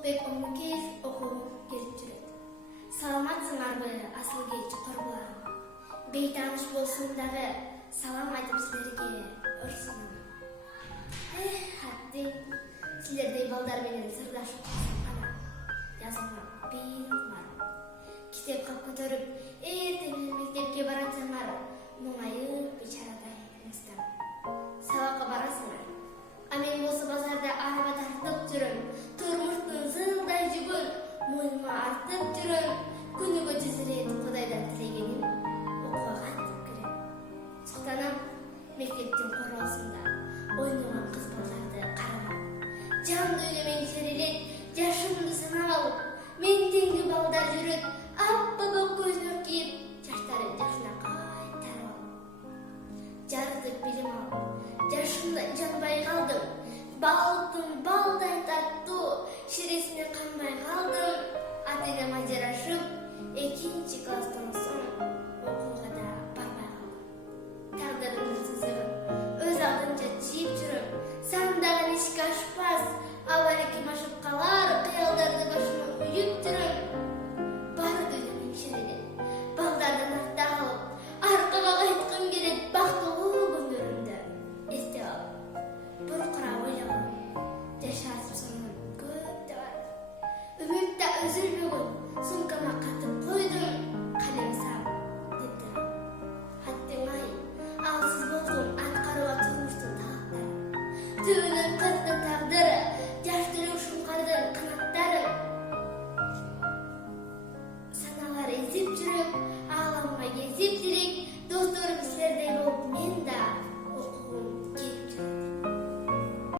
Улукбек Омукеев окууп келип жүрөт. Саламатсыңарбы, асыл кеч корбуларым. Бейтаныш болсун дагы салам айтып силерге ырсынам. Хатты силердей балдар менен сырдашып кана жазууга бейилмар. Китепке көтөрүп, эртең менен мектепке баратсаңар, муңайып бечарадай эместен. Сабакка барасыңар. А мен болсо базарда араба тартып жүрөм. Турмуштун зылдай жүгүн мойнума артып жүрөм. Күнүгө 100 рет Кудайдан тилегеним окууга кантип кирем. Суктанам мектептин коросунда ойногон кыз балдарды карап. Жан дүйнөмөн серелеп, жашымды санап алып, мен теңги балдар жүрөт, аппак көзүнө кийип, жаштары жашына кайтарып алып. Жарытып билим алып, жашымдан жанбай калдым.